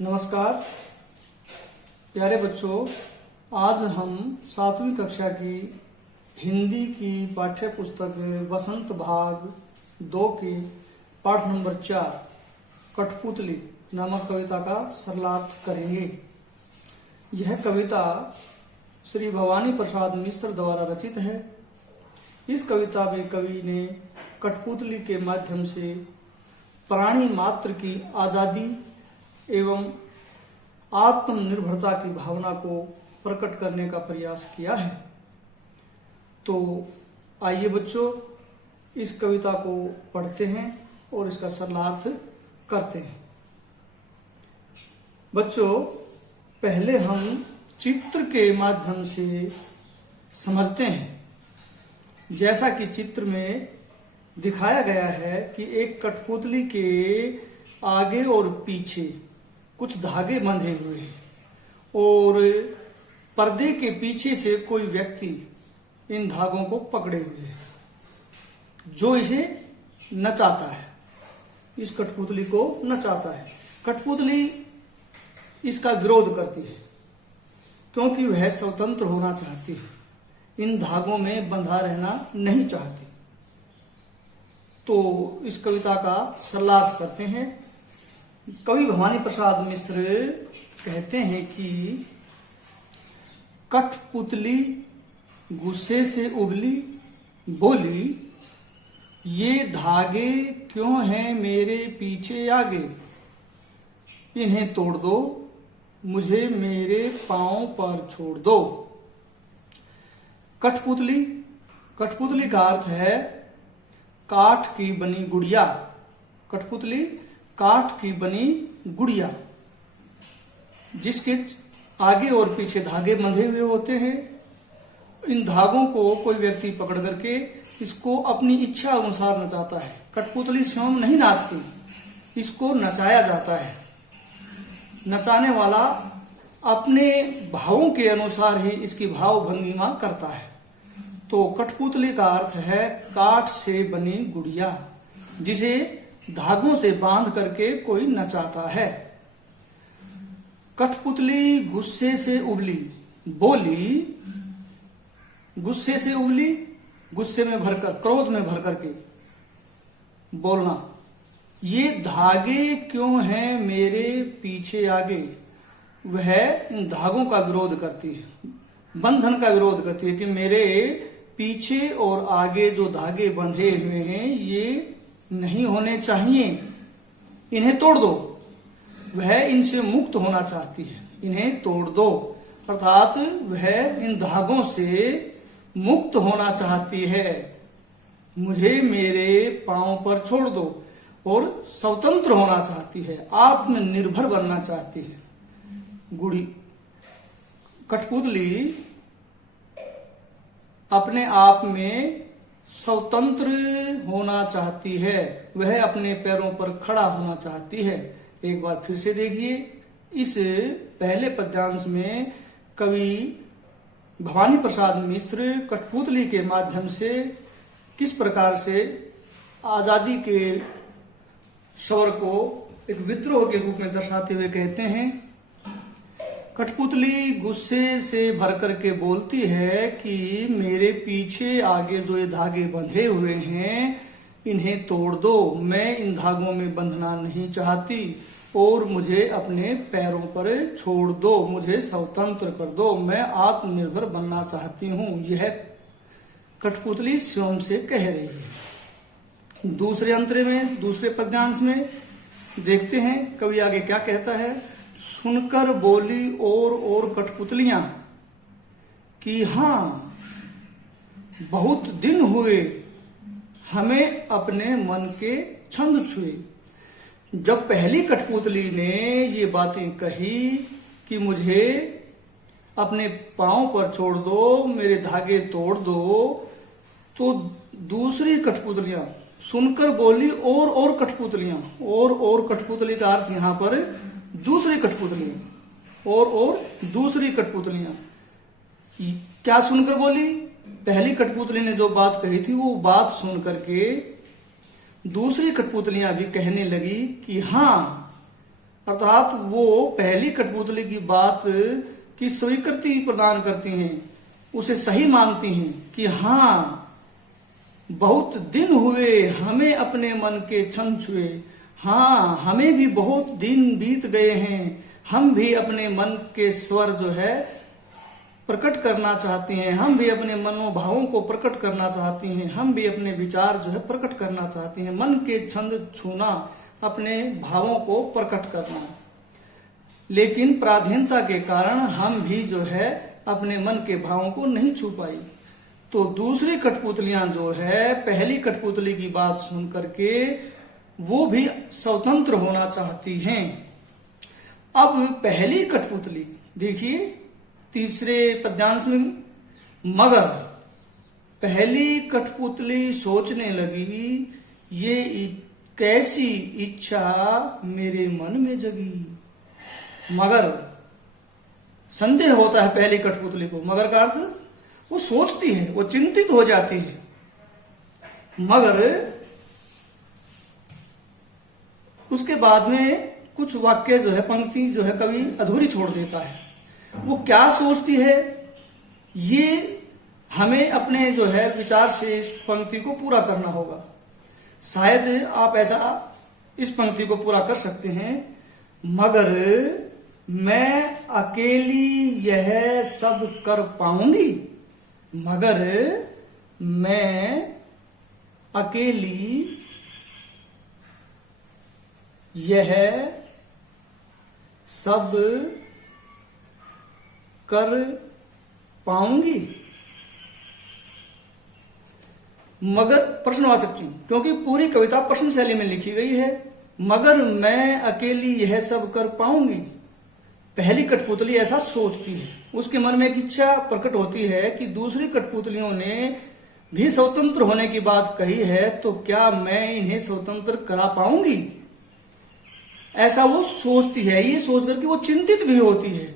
नमस्कार प्यारे बच्चों, आज हम 7वीं कक्षा की हिंदी की पाठ्य पुस्तक वसंत भाग 2 के पाठ नंबर 4 कठपुतली नामक कविता का सरलार्थ करेंगे। यह कविता श्री भवानी प्रसाद मिश्र द्वारा रचित है। इस कविता में कवि ने कठपुतली के माध्यम से प्राणी मात्र की आजादी एवं आत्मनिर्भरता की भावना को प्रकट करने का प्रयास किया है। तो आइए बच्चों, इस कविता को पढ़ते हैं और इसका सरलार्थ करते हैं। बच्चों, पहले हम चित्र के माध्यम से समझते हैं। जैसा कि चित्र में दिखाया गया है कि एक कठपुतली के आगे और पीछे कुछ धागे बंधे हुए हैं और पर्दे के पीछे से कोई व्यक्ति इन धागों को पकड़े हुए है, जो इसे नचाता है, इस कठपुतली को नचाता है। कठपुतली इसका विरोध करती है क्योंकि वह स्वतंत्र होना चाहती है, इन धागों में बंधा रहना नहीं चाहती। तो इस कविता का सरलार्थ करते हैं। कवि भवानी प्रसाद मिश्र कहते हैं कि कठपुतली गुस्से से उबली, बोली, ये धागे क्यों हैं मेरे पीछे आगे, इन्हें तोड़ दो, मुझे मेरे पांव पर छोड़ दो। कठपुतली, कठपुतली का अर्थ है काठ की बनी गुड़िया। कठपुतली काठ की बनी गुड़िया जिसके आगे और पीछे धागे बंधे हुए होते हैं। इन धागों को कोई व्यक्ति पकड़ करके इसको अपनी इच्छा अनुसार नचाता है। कठपुतली स्वयं नहीं नाचती, इसको नचाया जाता है। नचाने वाला अपने भावों के अनुसार ही इसकी भाव भंगिमा करता है। तो कठपुतली का अर्थ है काठ से बनी गुड़िया, जिसे धागों से बांध करके कोई नचाता है। कठपुतली गुस्से से उबली, बोली, गुस्से से उबली, गुस्से में भरकर, क्रोध में भर करके बोलना, ये धागे क्यों हैं मेरे पीछे आगे। वह इन धागों का विरोध करती है, बंधन का विरोध करती है कि मेरे पीछे और आगे जो धागे बंधे हुए हैं ये नहीं होने चाहिए, इन्हें तोड़ दो। वह इनसे मुक्त होना चाहती है, इन्हें तोड़ दो, अर्थात वह इन धागों से मुक्त होना चाहती है। मुझे मेरे पांव पर छोड़ दो और स्वतंत्र होना चाहती है, आत्मनिर्भर बनना चाहती है। गुड़ी कठपुतली अपने आप में स्वतंत्र होना चाहती है, वह अपने पैरों पर खड़ा होना चाहती है। एक बार फिर से देखिए, इस पहले पद्यांश में कवि भवानी प्रसाद मिश्र कठपुतली के माध्यम से किस प्रकार से आजादी के स्वर को एक विद्रोह के रूप में दर्शाते हुए कहते हैं। कठपुतली गुस्से से भर करके बोलती है कि मेरे पीछे आगे जो ये धागे बंधे हुए हैं इन्हें तोड़ दो, मैं इन धागों में बंधना नहीं चाहती और मुझे अपने पैरों पर छोड़ दो, मुझे स्वतंत्र कर दो, मैं आत्मनिर्भर बनना चाहती हूँ। यह कठपुतली स्वयं से कह रही है। दूसरे अंतरे में, दूसरे पद्यांश में देखते हैं कवि आगे क्या कहता है। सुनकर बोली और कठपुतलियां कि हाँ, बहुत दिन हुए हमें अपने मन के छंद छुए। जब पहली कठपुतली ने ये बातें कही कि मुझे अपने पांव पर छोड़ दो, मेरे धागे तोड़ दो, तो दूसरी कठपुतलियां सुनकर बोली और कठपुतलियां, और कठपुतली का अर्थ यहां पर दूसरी कठपुतलियां, और दूसरी कठपुतलियां क्या सुनकर बोली। पहली कठपुतली ने जो बात कही थी वो बात सुन करके दूसरी कठपुतलियां भी कहने लगी कि हाँ, अर्थात वो पहली कठपुतली की बात की स्वीकृति प्रदान करती हैं, उसे सही मानती हैं कि हाँ, बहुत दिन हुए हमें अपने मन के छंद छुए, हाँ हमें भी बहुत दिन बीत गए हैं, हम भी अपने मन के स्वर जो है प्रकट करना चाहती हैं, हम भी अपने मनोभावों को प्रकट करना चाहती हैं, हम भी अपने विचार जो है प्रकट करना चाहती हैं। मन के छंद छूना, अपने भावों को प्रकट करना, लेकिन पराधीनता के कारण हम भी जो है अपने मन के भावों को नहीं छू पाई। तो दूसरी कठपुतलियां जो है पहली कठपुतली की बात सुन करके वो भी स्वतंत्र होना चाहती हैं। अब पहली कठपुतली देखिए तीसरे पद्यांश में, मगर पहली कठपुतली सोचने लगी, ये कैसी इच्छा मेरे मन में जगी। मगर संदेह होता है पहली कठपुतली को, मगर का अर्थ वो सोचती है, वो चिंतित हो जाती है, मगर उसके बाद में कुछ वाक्य जो है, पंक्ति जो है कवि अधूरी छोड़ देता है। वो क्या सोचती है ये हमें अपने जो है विचार से इस पंक्ति को पूरा करना होगा। शायद आप ऐसा इस पंक्ति को पूरा कर सकते हैं, मगर मैं अकेली यह सब कर पाऊंगी, मगर मैं अकेली यह सब कर पाऊंगी। मगर प्रश्नवाचक चिन्ह, क्योंकि पूरी कविता प्रश्न शैली में लिखी गई है। मगर मैं अकेली यह सब कर पाऊंगी, पहली कठपुतली ऐसा सोचती है, उसके मन में एक इच्छा प्रकट होती है कि दूसरी कठपुतलियों ने भी स्वतंत्र होने की बात कही है, तो क्या मैं इन्हें स्वतंत्र करा पाऊंगी, ऐसा वो सोचती है। ये सोच करके वो चिंतित भी होती है।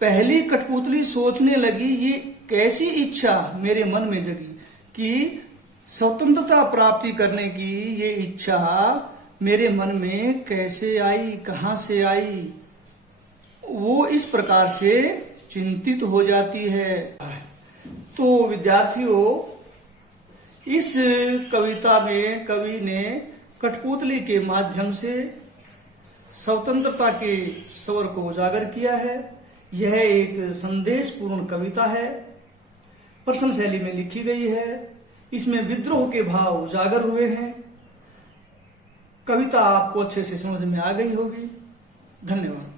पहली कठपुतली सोचने लगी, ये कैसी इच्छा मेरे मन में जगी कि स्वतंत्रता प्राप्ति करने की ये इच्छा मेरे मन में कैसे आई, कहां से आई। वो इस प्रकार से चिंतित हो जाती है। तो विद्यार्थियों, इस कविता में कवि ने कठपुतली के माध्यम से स्वतंत्रता के स्वर को उजागर किया है। यह एक संदेशपूर्ण कविता है, प्रश्न शैली में लिखी गई है, इसमें विद्रोह के भाव उजागर हुए हैं। कविता आपको अच्छे से समझ में आ गई होगी। धन्यवाद।